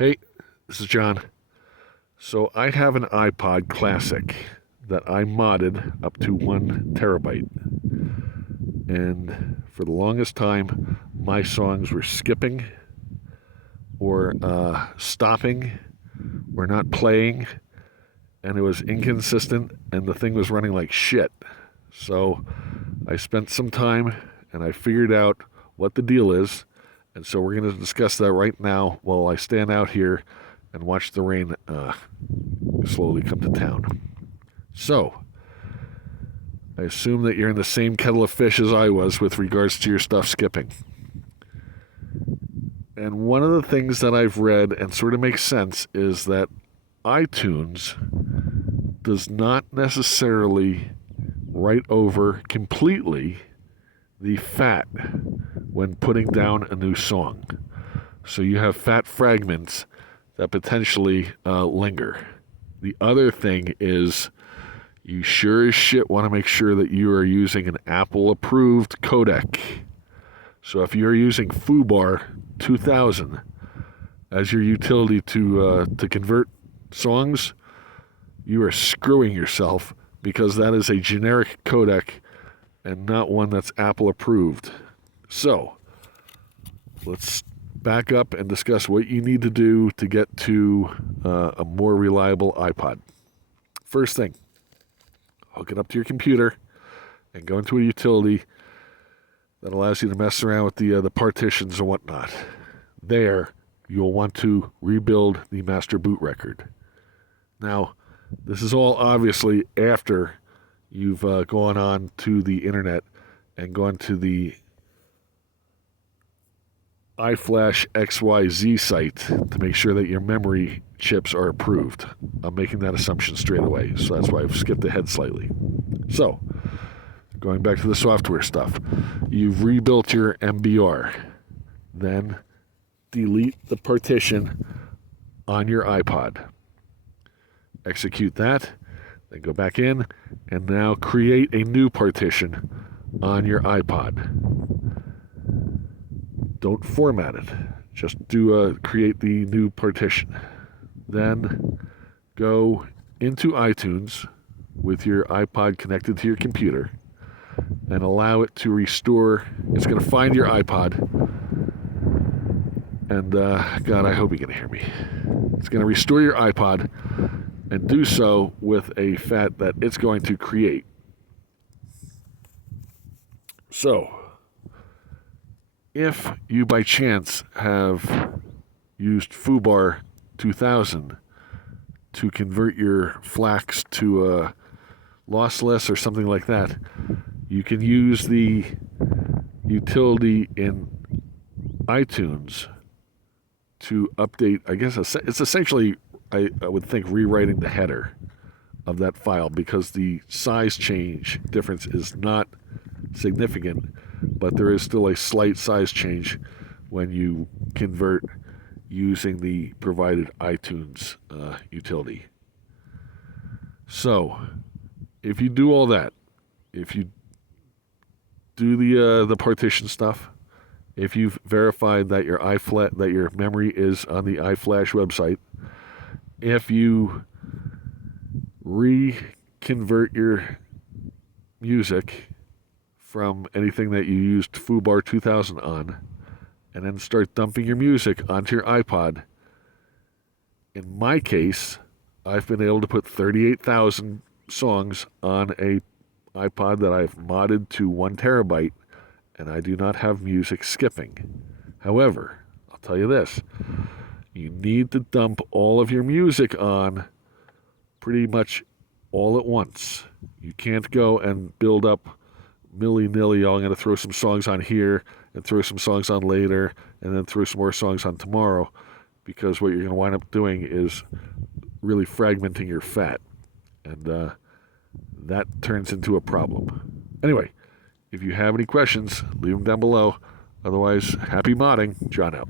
Hey, this is John. So I have an iPod Classic that I modded up to 1 terabyte. And for the longest time, my songs were skipping or stopping or not playing, and it was inconsistent, and the thing was running like shit. So I spent some time and I figured out what the deal is. And so we're going to discuss that right now while I stand out here and watch the rain slowly come to town. So, I assume that you're in the same kettle of fish as I was with regards to your stuff skipping. And one of the things that I've read and sort of makes sense is that iTunes does not necessarily write over completely the fat when putting down a new song. So you have fat fragments that potentially linger. The other thing is you sure as shit want to make sure that you are using an Apple-approved codec. So if you're using FooBar 2000 as your utility to convert songs, you are screwing yourself because that is a generic codec and not one that's Apple approved. So, let's back up and discuss what you need to do to get to a more reliable iPod. First thing, hook it up to your computer and go into a utility that allows you to mess around with the partitions and whatnot. There, you'll want to rebuild the master boot record. Now, this is all obviously after you've gone on to the internet and gone to the Iflashxyz site to make sure that your memory chips are approved. I'm making that assumption straight away, so that's why I've skipped ahead slightly. So, going back to the software stuff, you've rebuilt your MBR. Then delete the partition on your iPod. Execute that. Then go back in and now create a new partition on your iPod. Don't format it. Just create the new partition. Then go into iTunes with your iPod connected to your computer and allow it to restore. It's going to find your iPod. And God, I hope you can hear me. It's going to restore your iPod and do so with a FAT that it's going to create. So, if you by chance have used FooBar 2000 to convert your FLAX to a lossless or something like that, you can use the utility in iTunes to update. I guess it's essentially, I would think, rewriting the header of that file because the size change difference is not significant, but there is still a slight size change when you convert using the provided iTunes utility. So, if you do all that, if you do the partition stuff, if you've verified that that your memory is on the iFlash website, if you reconvert your music from anything that you used FooBar 2000 on, and then start dumping your music onto your iPod. In my case, I've been able to put 38,000 songs on a iPod that I've modded to 1 terabyte, and I do not have music skipping. However, I'll tell you this, you need to dump all of your music on pretty much all at once. You can't go and build up milly-nilly. I'm going to throw some songs on here and throw some songs on later and then throw some more songs on tomorrow, because what you're going to wind up doing is really fragmenting your fat, and that turns into a problem. Anyway, if you have any questions, leave them down below. Otherwise, happy modding. John out.